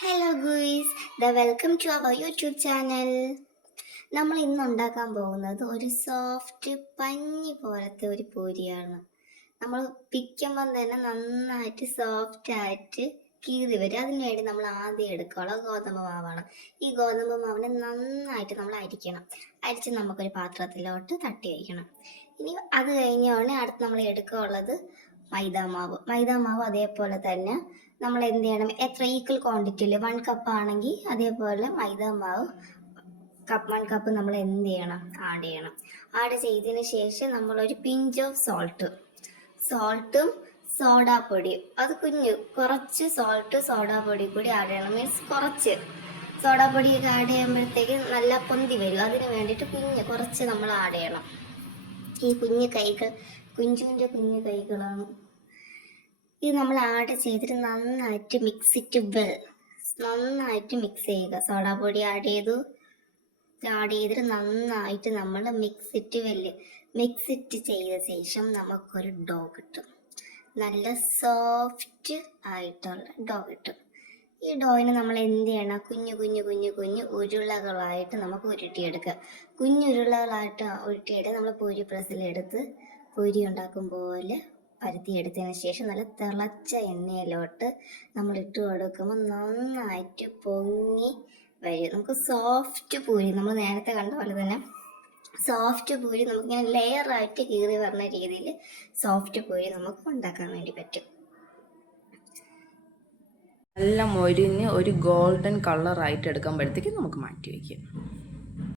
Hello guys the welcome to our YouTube channel നമ്മൾ ഇന്ന് ഉണ്ടാക്കാൻ പോകുന്നത് ഒരു സോഫ്റ്റ് പഞ്ഞി പോലത്തെ ഒരു പൂരിയാണ്. നമ്മൾ പിക്കുമ്പം തന്നെ നന്നായിട്ട് സോഫ്റ്റ് ആയിട്ട് കീറി വരും. അതിനുവേണ്ടി നമ്മൾ ആദ്യം എടുക്കാനുള്ള ഗോതമ്പ് മാവാണ്. ഈ ഗോതമ്പ് മാവിനെ നന്നായിട്ട് നമ്മൾ അരിക്കണം. അരിച്ച് നമുക്കൊരു പാത്രത്തിലോട്ട് തട്ടി വയ്ക്കണം. ഇനി അത് കഴിഞ്ഞ ഉടനെ അടുത്ത് നമ്മൾ എടുക്കാനുള്ളത് മൈദാമാവ്. മൈദാമാവ് അതേപോലെ തന്നെ നമ്മൾ എന്ത് ചെയ്യണം? എത്ര ഈക്വൽ ക്വാണ്ടിറ്റിയിൽ വൺ കപ്പ് ആണെങ്കിൽ അതേപോലെ മൈദ മാവ് കപ്പ് വൺ കപ്പ് നമ്മൾ എന്ത് ചെയ്യണം? ആഡ് ചെയ്യണം. ആഡ് ചെയ്തതിന് ശേഷം നമ്മൾ ഒരു പിഞ്ച് ഓഫ് സോൾട്ട് സോൾട്ടും സോഡാപ്പൊടിയും അത് കുഞ്ഞു കുറച്ച് സോൾട്ട് സോഡാപ്പൊടി കൂടി ആഡ് ചെയ്യണം. മീൻസ് കുറച്ച് സോഡാപ്പൊടിയൊക്കെ ആഡ് ചെയ്യുമ്പോഴത്തേക്ക് നല്ല പൊന്തി വരും. അതിന് വേണ്ടിയിട്ട് കുഞ്ഞ് കുറച്ച് നമ്മൾ ആഡ് ചെയ്യണം. ഈ കുഞ്ഞു കൈകൾ കുഞ്ചുവിന്റെ കുഞ്ഞു കൈകളാണ് ഇത് നമ്മൾ ആഡ് ചെയ്തിട്ട് നന്നായിട്ട് മിക്സ് ഇറ്റ് വെൽ നന്നായിട്ട് മിക്സ് ചെയ്യുക. സോഡാപ്പൊടി ആഡ് ചെയ്തു. ആഡ് ചെയ്തിട്ട് നന്നായിട്ട് നമ്മൾ mix it well mix it ചെയ്ത ശേഷം നമുക്കൊരു ഡോ കിട്ടും. നല്ല സോഫ്റ്റ് ആയിട്ടുള്ള ഡോ കിട്ടും. ഈ ഡോയിനെ നമ്മൾ എന്ത് ചെയ്യണം? കുഞ്ഞു കുഞ്ഞു കുഞ്ഞു കുഞ്ഞു ഉരുളകളായിട്ട് നമുക്ക് ഉരുട്ടിയെടുക്കുക കുഞ്ഞു ഉരുളകളായിട്ട് ഉരുട്ടിയെടുത്ത് നമ്മൾ പൂരി പ്രസ്സിലെടുത്ത് പൂരി ഉണ്ടാക്കും പോലെ പരത്തിയെടുത്തതിന് ശേഷം നല്ല തിളച്ച എണ്ണയിലോട്ട് നമ്മൾ ഇട്ട് കൊടുക്കുമ്പോൾ നന്നായിട്ട് പൊങ്ങി വരും. നമുക്ക് സോഫ്റ്റ് പൂരി നമ്മൾ നേരത്തെ കണ്ട പോലെ തന്നെ സോഫ്റ്റ് പൂരി നമുക്കിങ്ങനെ ലെയറായിട്ട് കീറി വരുന്ന രീതിയിൽ സോഫ്റ്റ് പൂരി നമുക്ക് ഉണ്ടാക്കാൻ വേണ്ടി പറ്റും. നല്ല മൊരിഞ്ഞ് ഒരു ഗോൾഡൻ കളറായിട്ട് എടുക്കുമ്പോഴത്തേക്ക് നമുക്ക് മാറ്റി വയ്ക്കാം.